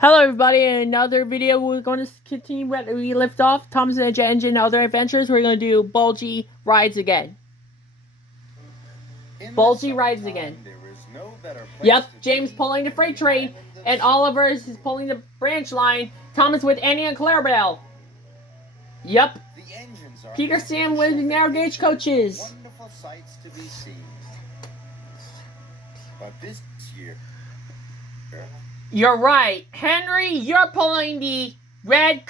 Hello everybody, in another video we're going to continue where we left off. Thomas and the Jet Engine and other adventures. We're going to do Bulgy Rides Again. Bulgy Rides Again. Yep, James pulling the freight train, and Oliver is pulling the branch line. Thomas with Annie and Clarabelle. Yep. Peter Sam with narrow gauge coaches. Wonderful sights to be seen. But this year... You're right. Henry, you're pulling the red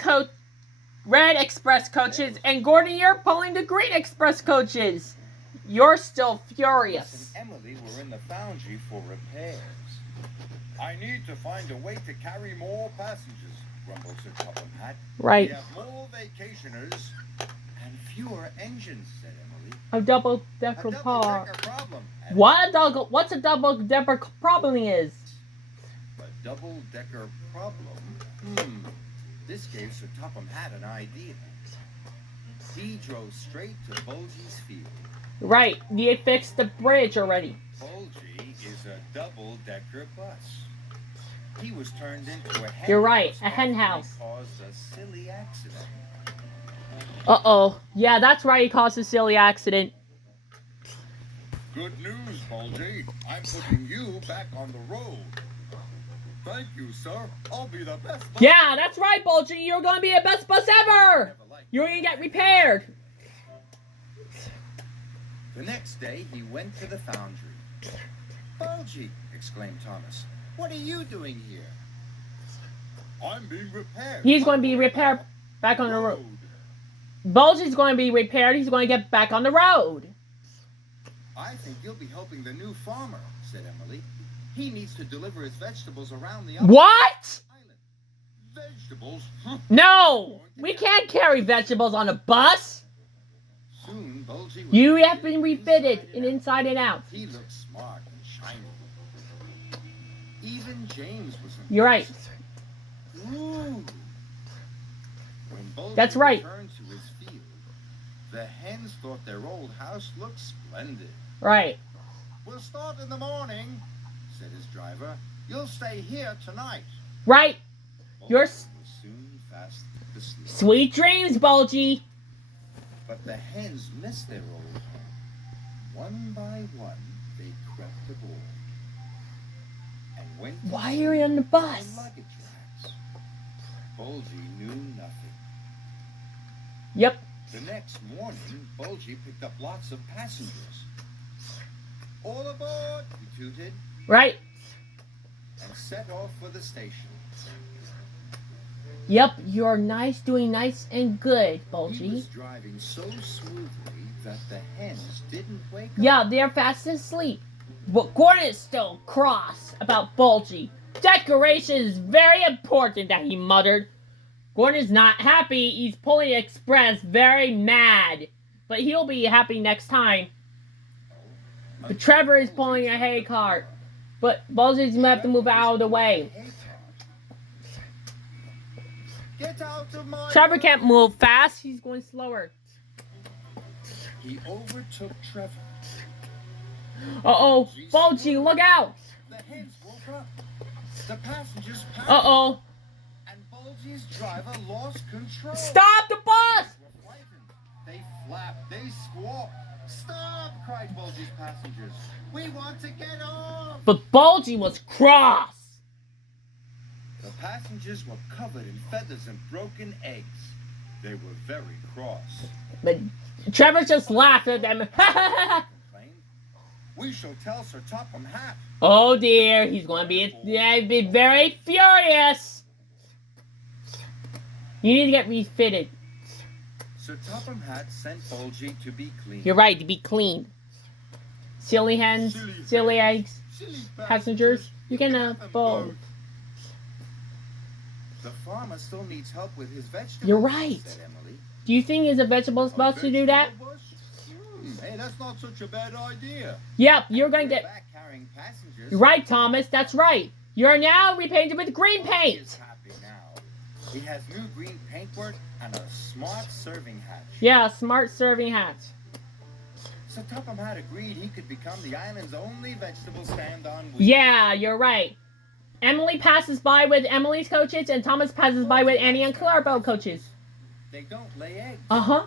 express coaches, and Gordon, you're pulling the green express coaches. You're still furious. Alice and Emily were in the foundry for repairs. I need to find a way to carry more passengers, grumbled Sir Topham Hatt. Right. We have more vacationers and fewer engines, said Emily. A double-decker car. Problem. What's a double-decker problem is? A double-decker problem? This gave Sir Topham Hatt an idea. He drove straight to Bulgy's field. Right, they fixed the bridge already. Bulgy is a double-decker bus. He was turned into a hen. You're right, a hen house. Caused a silly accident. Uh-oh. Yeah, that's right, he caused a silly accident. Good news, Bulgy. I'm putting you back on the road. Thank you, sir. I'll be the best bus. Yeah, that's right, Bulgy. You're going to be the best bus ever. You're going to get repaired. The next day, he went to the foundry. Bulgy, exclaimed Thomas. What are you doing here? I'm being repaired. He's going to be repaired back on the road. Bulgy's going to be repaired. He's going to get back on the road. I think you'll be helping the new farmer, said Emily. He needs to deliver his vegetables around the What? island. Vegetables? No! We can't carry vegetables on a bus. Soon, Bulgy was You have been refitted inside and out. He looked smart and shiny. Even James was impressed. You're right. Ooh. When Bulgy That's right. returned to his field, the hens thought their old house looked splendid. Right. We'll start in the morning, said his driver. You'll stay here tonight. Right. You're Bulgy was soon fast asleep. sweet dreams, Bulgy. But the hens missed their old home. One by one, they crept aboard and went to Why sleep are you on the on bus? luggage racks. Bulgy knew nothing. Yep. The next morning, Bulgy picked up lots of passengers. All aboard, he tooted, Right. and set off for the station. Yep. You're nice, doing nice and good, He Bulgy. was driving so smoothly that the hens didn't wake up. Yeah, they're fast asleep. But Gordon is still cross about Bulgy. Decoration is very important, that he muttered. Gordon is not happy. He's pulling Express very mad. But he'll be happy next time. But Trevor is pulling a hay cart. But Bulgy's gonna have to move out of the way. Get out of my Trevor way. can't move fast. He's going slower. He overtook Trevor. Uh-oh. Bulgy, look out. The hens woke up. The passengers panicked. Uh-oh. And Bulgy's driver lost control. Stop the bus! They were frightened. They flapped. They squawked. Stop! Cried Bulgy's passengers. We want to get off. But Bulgy was cross. The passengers were covered in feathers and broken eggs. They were very cross. But Trevor just laughed at them. Complained. We shall tell Sir Topham Hatt. Oh dear, he's going to be very furious. You need to get refitted. Sir Topham Hatt sent Bulgy to be cleaned. You're right, to be clean. Silly hens, silly eggs, Silly passengers, you can have both. The farmer still needs help with his vegetables. You're right. Said Emily. Do you think it's a vegetable supposed to do that? Hey, that's not such a bad idea. Yep, you're going to We're get... back carrying passengers. You're right, Thomas, that's right. You're now repainted with green Bulgy is paint. happy now. He has new green paintwork and a smart serving hatch. Yeah, smart serving hat. Sir Topham Hatt agreed he could become the island's only vegetable stand on wheels. Yeah, you're right. Emily passes by with Emily's coaches, and Thomas passes by with Annie and Clarabelle coaches. They don't lay eggs. Uh-huh.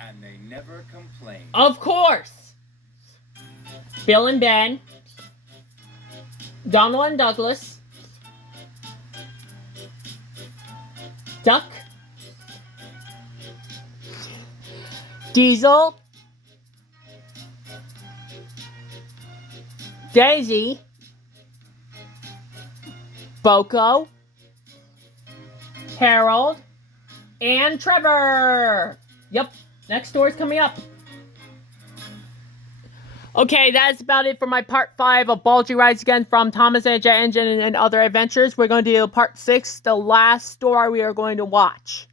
And they never complain. Of course. Bill and Ben. Donald and Douglas. Duck. Diesel. Daisy. Boko. Harold. And Trevor. Yep. Next story's coming up. Okay, that's about it for my part 5 of Bulgy Rides Again from Thomas and Jet Engine and Other Adventures. We're going to do part 6, the last story we are going to watch.